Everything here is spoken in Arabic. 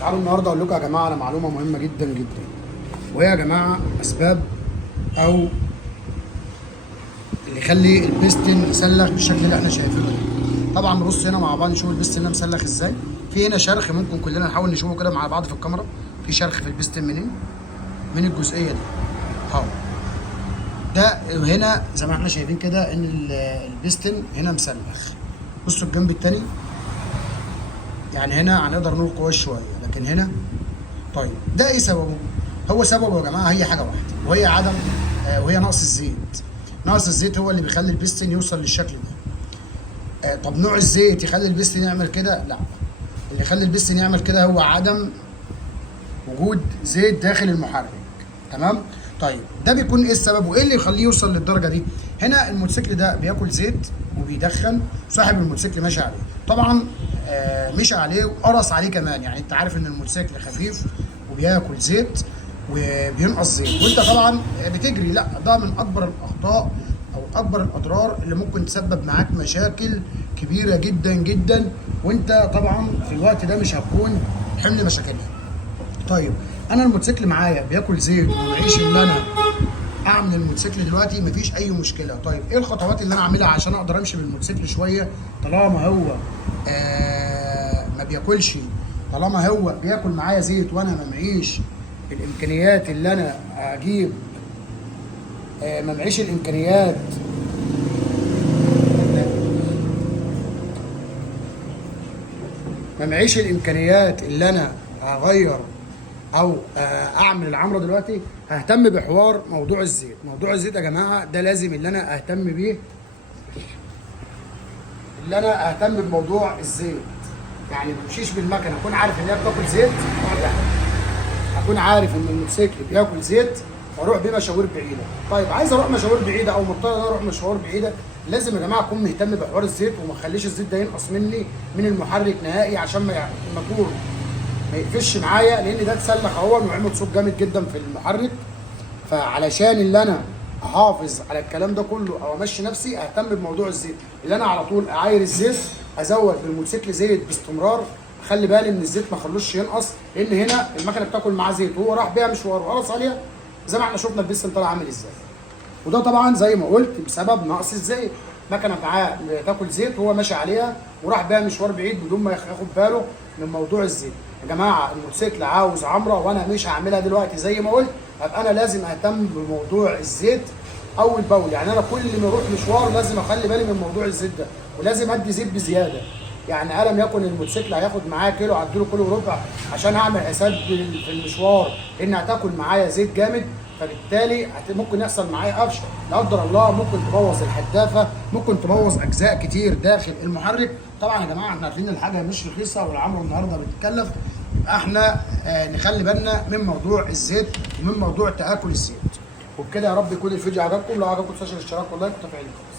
تعالوا النهارده اقول لكم يا جماعه على معلومه مهمه جدا جدا، وهي يا جماعه اسباب او اللي يخلي البستن يسلخ بالشكل اللي احنا شايفينه ده. طبعا نبص هنا مع بعض نشوف البستن هنا مسلخ ازاي. في هنا شرخ ممكن كلنا نحاول نشوفه كده مع بعض في الكاميرا. في شرخ في البستن منين؟ من الجزئيه دي اهو. ده هنا زي ما احنا شايفين كده ان البستن هنا مسلخ. بصوا الجنب التاني، يعني هنا هنقدر نقول قوي شويه، لكن هنا طيب ده ايه سببه؟ هو سببه يا جماعه هي حاجه واحده، وهي عدم وهي نقص الزيت. نقص الزيت هو اللي بيخلي البستن يوصل للشكل ده. طب نوع الزيت يخلي البستن يعمل كده؟ لا، اللي يخلي البستن يعمل كده هو عدم وجود زيت داخل المحرك. تمام؟ طيب ده بيكون ايه السبب وايه اللي يخليه يوصل للدرجه دي؟ هنا الموتوسيكل ده بياكل زيت وبيدخن، صاحب الموتوسيكل ماشي عليه طبعا مشي عليه وقرص عليه كمان. يعني انت عارف ان الموتوسيكل خفيف وبياكل زيت وبينقص زيت، وانت طبعا بتجري. لا، ده من اكبر الاخطاء او اكبر الاضرار اللي ممكن تسبب معاك مشاكل كبيره جدا جدا، وانت طبعا في الوقت ده مش هتكون حمل مشاكلها. طيب انا الموتوسيكل معايا بياكل زيت ومعيش ان انا اعمل الموتوسيكل دلوقتي، مفيش اي مشكله. طيب ايه الخطوات اللي انا اعملها عشان اقدر امشي بالموتوسيكل شويه طالما هو ما بياكلش، طالما هو بياكل معايا زيت وانا ما معيش الامكانيات اللي انا اجيب، ما معيش الامكانيات اللي انا اغير او اعمل العمره دلوقتي. ههتم بحوار موضوع الزيت. موضوع الزيت يا جماعه ده لازم اللي انا اهتم بيه، اللي انا اهتم بموضوع الزيت. يعني ما امشيش بالمكنه اكون عارف ان هي بتاكل زيت، اكون عارف ان الموتوسيكل بياكل زيت واروح بيه مشاوير بعيده. طيب عايز اروح مشاوير بعيده او مضطر ان اروح مشوار بعيده، لازم يا جماعه اكون مهتم بحوار الزيت وما اخليش الزيت ده ينقص مني من المحرك نهائي، عشان الموتور ما يقفش معايا، لان ده اتسلخ اهو وعمل صوت جامد جدا في المحرك. فعلشان اللي انا احافظ على الكلام ده كله او امشي نفسي، اهتم بموضوع الزيت، اللي انا على طول اعاير الزيت، ازود بالموتوسيكل زيت باستمرار، اخلي بالي ان الزيت ما اخلوش ينقص، لان هنا المكنه بتاكل معاه زيت وهو راح بيها مشوار وقرص عليها، زي ما احنا شفنا البستن طالع عامل ازاي. وده طبعا زي ما قلت بسبب نقص الزيت. مكنه معاه تاكل زيت وهو ماشي عليها وراح بيها مشوار بعيد بدون ما ياخد باله من موضوع الزيت. يا جماعه الموتوسيكل عاوز عمره وانا مش هعملها دلوقتي زي ما قلت، ابقى انا لازم اهتم بموضوع الزيت اول باول. يعني انا كل ما اروح مشوار لازم اخلي بالي من موضوع الزيت ده، ولازم ادي زيت بزياده. يعني الم يكن الموتوسيكل هياخد معايا كيلو، اديله كيلو وربع عشان اعمل حساب في المشوار ان هتاكل معايا زيت جامد، فبالتالي ممكن يحصل معايا قفش لا قدر الله، ممكن تبوظ الحدافه، ممكن تبوظ اجزاء كتير داخل المحرك. طبعا يا جماعه احنا عارفين الحاجه مش رخيصه والعمر النهارده بتتكلف، احنا نخلي بالنا من موضوع الزيت ومن موضوع تاكل الزيت. وبكده يا رب يكون الفيديو عجبكم. لو عجبكم تنسوش الاشتراك واللايك وتفعيل الجرس.